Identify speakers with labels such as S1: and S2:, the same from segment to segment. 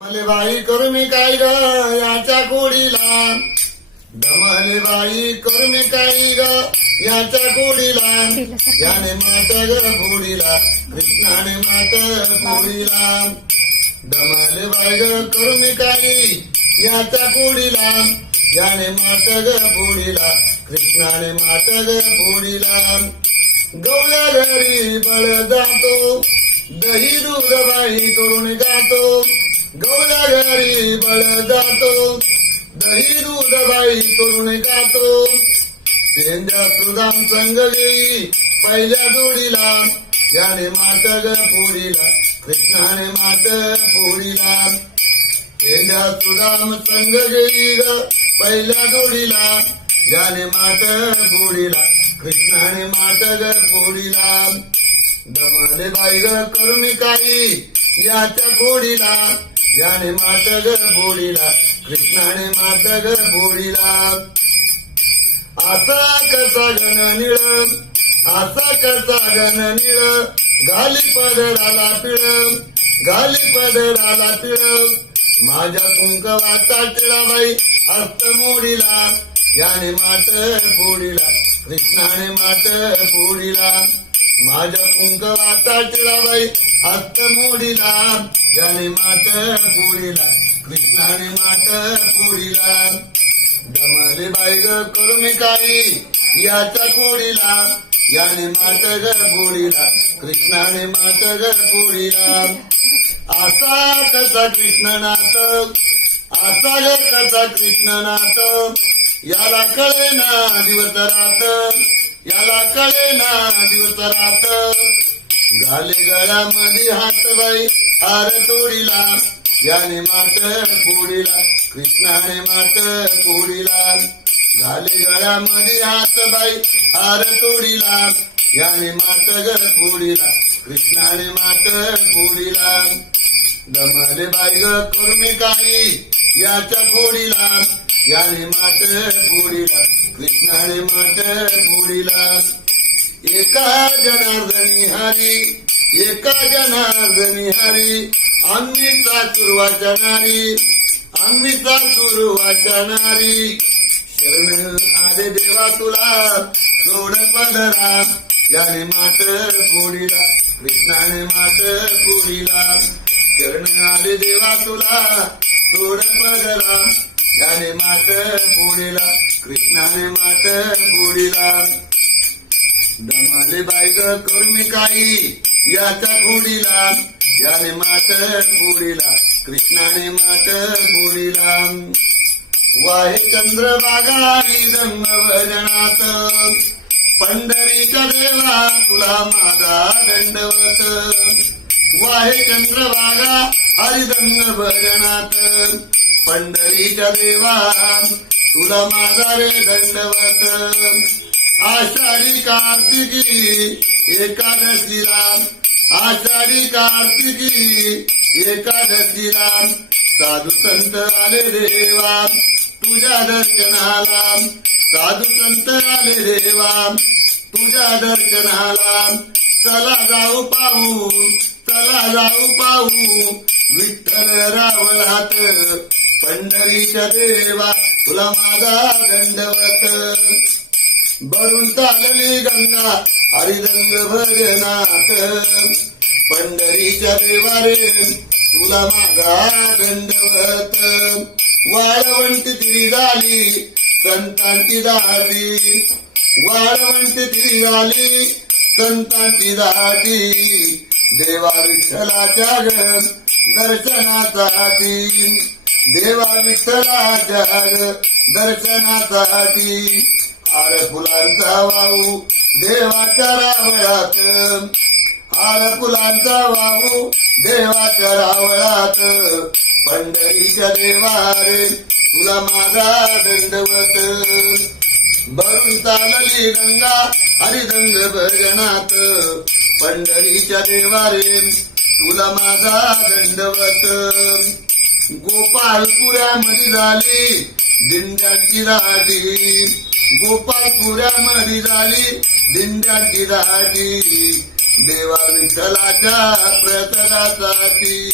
S1: मले बाई करू मी काय ग याच्या कोडीला दमले बाई करू मी काय ग याच्या कोडीला याने मात ग फोडीला कृष्णाने मात फोडीला दमले बाई ग करू मी काय याच्या कोडीला याने मात ग फोडीला कृष्णाने मात ग फोडीला गवल्या घरी बळ जातो दही दूध बाई करून जातो गवल्या घरी बळ जातो. दही दूध बाई करून जातो. पेंजा सुदाम संग गेली पहिल्या जोडीला. याने मात ग कृष्णाने मात पोरीला. पेंजा सुदाम संग गेली ग पहिल्या जोडीला. याने मात पोरीला कृष्णाने मात ग पोळीला दमाले बाई ग करून काही याच्या कोडीला याने मात ग बोडीला कृष्णाने मात ग बोडीला असा कसा गण निळ असा कसा गण निळ गाली पदराला पिळ गाली पदराला पिळ माझ्या कुंकवाचा टिळाबाई हस्त मोडीला याने मात पोडीला कृष्णाने मात पोडीला माझ्या कुंकवाचा टिळाबाई हस्त मोडीला. याने मात पोडीला कृष्णाने मात पोडीला दमाले बाई ग करू मी काही? याच्या कोडीला. याने मात ग पोडीला कृष्णाने मात ग पोडीला असा कसा कृष्णनाथ? असा ग कसा कृष्णनाथ? याला कळे ना दिवस रात. याला कळे ना दिवस रात. घाले गळ्यामध्ये हात बाई हार तोडीला. याने मात पोडीला कृष्णाने मात पोडीला घाले गळ्यामध्ये हात बाई हार तोडीला. याने मात ग पोडीला कृष्णाने मात पोडीला दमाले बाई ग कुर्मी काही याच्या खोडीला. याने मात पोडीला कृष्णाने मात पोडीला एका जनार्दनी हरी एका जनार्दनी हरी. आम्ही सासूर वाचणारी आम्ही सासूर वाचणारी शरण आले देवा तुला सोड पदरा याने मात पोडीला कृष्णाने मात पोडीला शरण आले देवा तुला सोड पदरा याने मात पोडीला कृष्णाने मात पोडीला दमाले बायग करू मी काही याच्या खोडीला याने मात पोडीला कृष्णाने मात पोडीला वाहे चंद्रभागा जन्म भजनात पंढरीच्या देवा तुला माझा दंडवत. वाहे चंद्रभागा हरिदंग भजनात पंढरीच्या देवा तुला माझा रे दंडवत. आषाढी कार्तिकी एकादशीला आषाढी कार्तिकी एकादशीला साधू संत आले देवा. तुझ्या दर्शनाला. साधू संत आले देवा. तुझ्या दर्शनाला. चला जाऊ पाहू. चला जाऊ पाहू. विठ्ठल रावळात पंढरीच्या देवा. तुला माझा दंडवत. भरून चालली गंगा हरिदंग भजनात पंढरीच्या देवारे तुला माझा दंडवत. वाळवंट तिरी झाली संतांची दाटी. वाळवंट तिरी झाली संतांची दाटी. देवा विठ्ठलाच्या दर्शनासाठी देवा विठ्ठलाच्या दर्शनासाठी हार फुलांचा वाहू देवाच्या रावळात. हार फुलांचा वाहू देवाच्या रावळात. पंढरीच्या देवारे तुला माझा दंडवत. भरून चालली गंगा हरिदंग भजनात. पंढरीच्या देवारे तुला माझा दंडवत. गोपालपुऱ्यामध्ये झाली दिंड्यांची दाटी मधी झाली दिंड्याची दाटी देवा विठ्ठलाच्या प्रसदासाठी.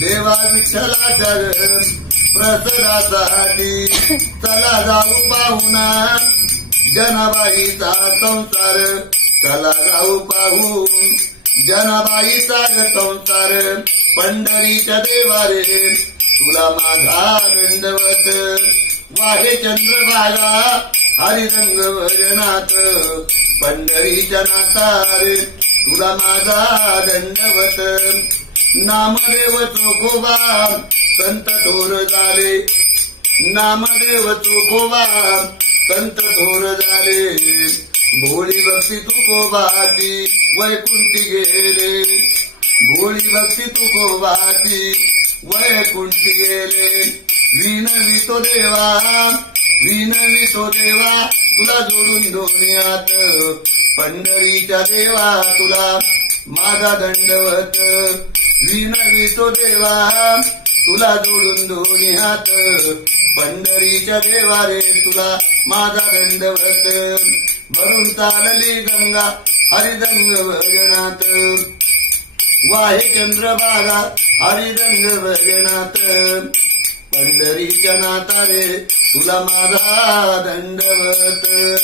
S1: देवा विठ्ठलाच्या प्रसदासाठी. चला जाऊ पाहुणा जनाबाईचा संसार. चला जाऊ पाहून जनाबाईचा ग संसार. पंढरीच्या देवारे तुला माझा दंडवत वाहे चंद्रभागा हरिरंग भजनात पंढरीच्या नातारे तुला माझा दंडवत. नामदेव चोखोबा संत थोर झाले. नामदेव चोखोबा संत थोर झाले. भोळी भक्ती तुकोबाची वैकुंठी गेले. भोळी भक्ती तुकोबाची वैकुंठी गेले. विनवितो देवा विनवितो देवा तुला जोडून दोन्यात पंढरीच्या देवा तुला माझा दंडवत. विनवितो देवा तुला जोडून दोन्ही हात पंढरीच्या देवा रे तुला माझा दंडवत. भरून चालली गंगा हरिदंग भजनात. वाहे चंद्रभागा हरिदंग भजनात. पंढरीच्या नातारे रे माझा दंडवत